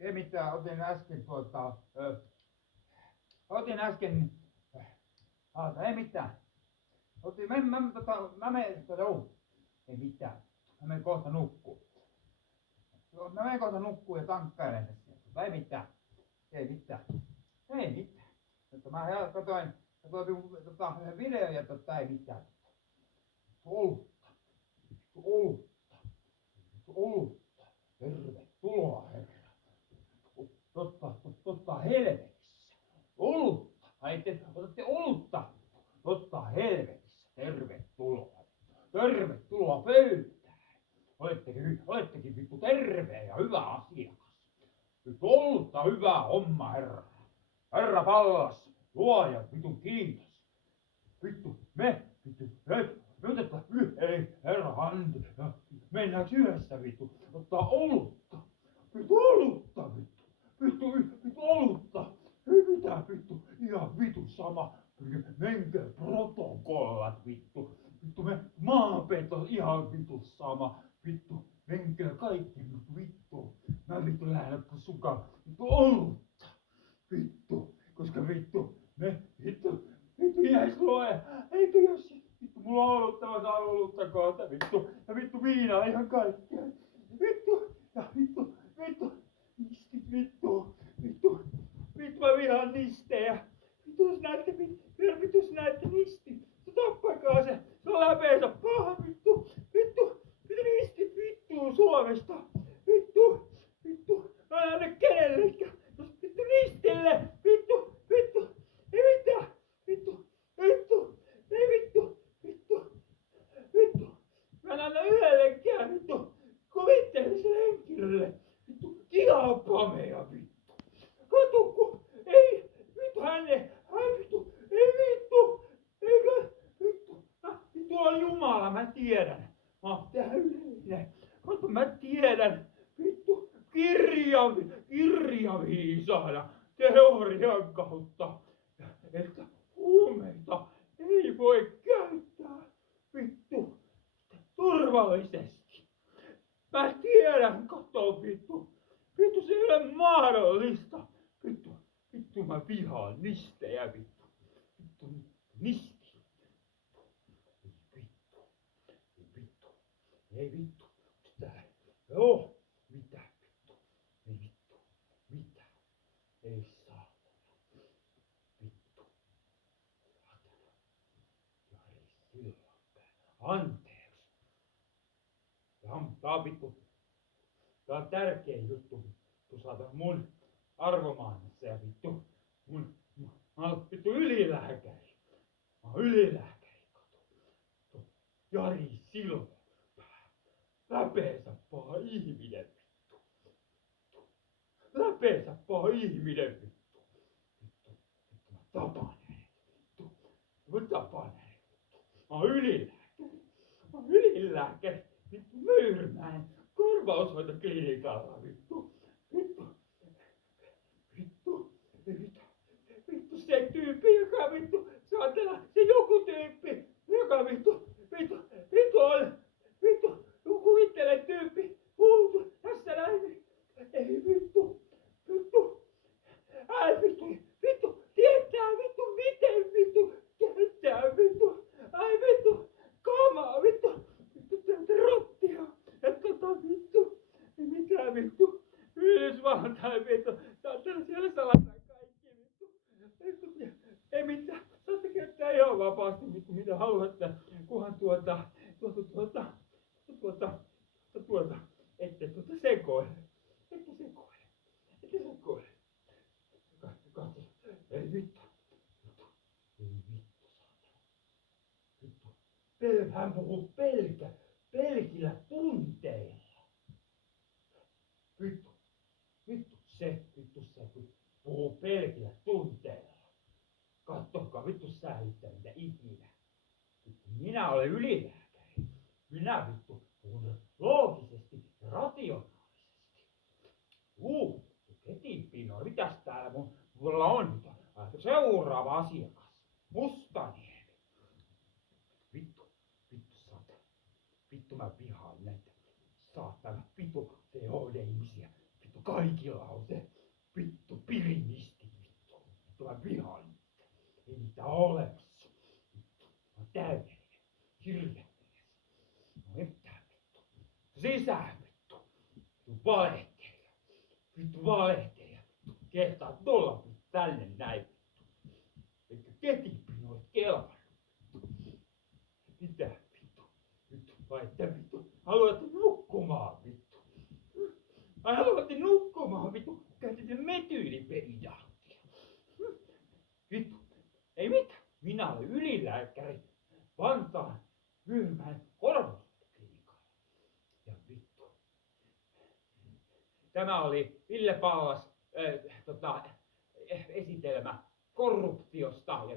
Se mitä otin äsken otin äsken, ei mitään. Mä menen ei mitään. Mä menen kohta nukkuu. Mä menen kohta nukkuu ja tankkailen sen sieltä. Ei mitään. Ei mitään. Ei mitään. Mutta mä katoin yhden videon ja ei mitään. Olutta. Tervetuloa herra. Totta helvetissä. Olutta. Ai te otatte olutta. Totta helvetissä. Tervetuloa. Tervetuloa pöytään. Olettekin vittu terve ja hyvä asiakas. Nyt olutta hyvä homma herra. Herra Pallas. Luoja vitun kiitos. Me otetaan ei herra Handi. Mennäänkö yhdessä vittu? Ottaa olutta. Vittu olutta vittu. Vittu olutta. Ei mitään vittu. Ihan vittu sama. Menkää protokollat vittu. Vittu me maapeto ihan vittu sama. Vittu menkää kaikki vittu. Mä vittu lähden sukaan. Vittu olutta. Vittu. Koska vittu me vittu jäis loe. Eikö jos vittu mulla on olutta, mä saan olutta kohta vittu. Ja vittu viinaa ihan kaikkea. Vittu. Ja vittu. Nistit vittu. Vittu mä vihaan nistejä. Vittu näette nistit. Se tappakaa se. Se on läpeensä paha vittu. Vittu nistit vittuu Suomesta. Vittu. Mä en anna kenellekään. Vittu nistille. Vittu. Ei mitään. Vittu. Ei vittu. Mä en anna yhdellekään vittu. Kuvitteelliselle henkilölle. Vittu kiapamea vittu. Katukku. Ei. Vittu hän vittu. Ei vittu. Eikö? Vittu. Vittu on Jumala, mä tiedän. Mä oon täydellinen. Kato mä tiedän. Vittu. Kirjaviisaana teorian kautta. Että huumeita ei voi käyttää. Vittu. Turvallisesti. Mä tiedän, kato vittu. Vittu se ei ole mahdollista. Vittu mä vihaan nistejä vittu. Vittu nisti. Ei vittu. Tää. Joo. Mitä vittu. Ei vittu. Mitä. Ei saatana. Vittu. Saatana. Jari Sillanpää. Anteeksi. Tää on vittu. Tää on tärkein juttu. Vittu saatana mun arvomaailmassa ja vittu. Mä oon vittu ylilääkäri. Mä oon ylilääkäri. Kato. Jari Sillanpää. Läpeensä paha ihminen vittu. Läpeensä paha ihminen vittu. Vittu mä tapan hänet vittu. Mä tapan hänet vittu. Mä oon ylilääkäri. Vittu Myyrmäen korvaushoitoklinikalla vittu. Vittu se tyyppi joka vittu. Saatana se joku tyyppi. Joka vittu on. Kuvittele tyyppi. Tässä näin. Ei vittu. Ai vittu. Tietää vittu miten vittu. Käyttää vittu. Ai vittu. Kamaa vittu. Täältä rottia. Ja vittu. Ei mitään vittu. Yhdysvaltain vittu. Saattaa siellä salata kaikki vittu. Ei mitään. Saatte käyttää ihan vapaasti vittu mitä haluatte. Kunhan ette sekoile. Katso. Ei vittu. Vittu. Hän puhuu pelkillä tunteilla. Vittu se puhuu pelkillä tunteilla. Katsokaa vittu säilyttää mitä ikinä. Vittu, minä olen ylilääkäri. Minä vittu puhun loogisesti ja rationaalisesti. Ketipino, mitäs täällä mulla on? Seuraava asiakas. Mustaniemi. Vittu saatana. Vittu mä vihaan näitä. Saatana, vittu, se ihmisiä. Vittu kaikilla on se vittu pirinisti vittu. Vittu mä vihaan niitä. Ei niitä ole olemassa. Vittu. Mä oon täydellinen. Kirjamies. No mitään vittu. Sisään vittu. Vittu valehtelija. Vittu valehtelija. Vittu. Kehtaa tulla vittu tänne näin vittu. Eikä ketipin olet kelvannut vittu. Mitä vittu? Vittu. Vai että vittu. Haluatte nukkumaan vittu. Haluatte nukkumaan vittu. Käytätte metyyliperidaattia. Vittu. Ei mitään. Minä olen ylilääkäri Vantaan Myyrmäen korvausklinikalla. Ja vittu. Tämä oli Ville Pallas esitelmä korruptiosta ja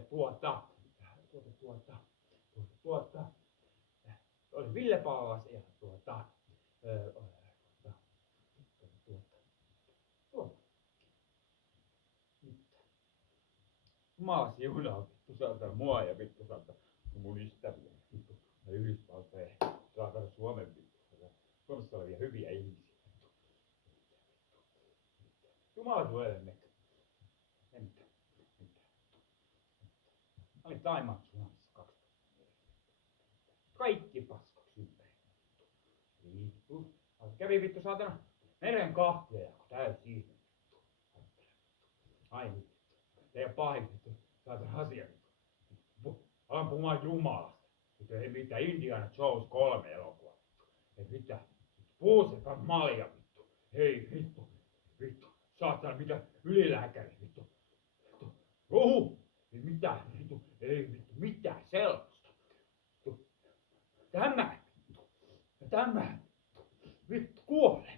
oli Ville Pallas ja Maa siunaa vittu saatana mua ja vittu saatana mun ystäviä vittu ja Yhdysvaltoja saatana Suomen vittu. Suomessa olevia hyviä ihmisiä vittu. Jumala suojele meitä. Ei mitään. Mä olin Thaimaan tsunamissa 2004. Kaikki paskaksi ympäri. Vittu. Kävi vittu saatana meren kahvia kun täysi ihme vittu. Ai vittu. Teidän pahin vittu. Saatana asia vittu. Alan puhumaan Jumalasta. Vittu ei mitään Indiana Jones 3 elokuva vittu. Ei mitään. Puusepä malja vittu. Hei vittu. Vittu. Saatana mitä ylilääkäri vittu. Vittu. Ei mitään vittu. Ei vittu mitään sellaista. Vittu. Tämä vittu. Vittu kuolee.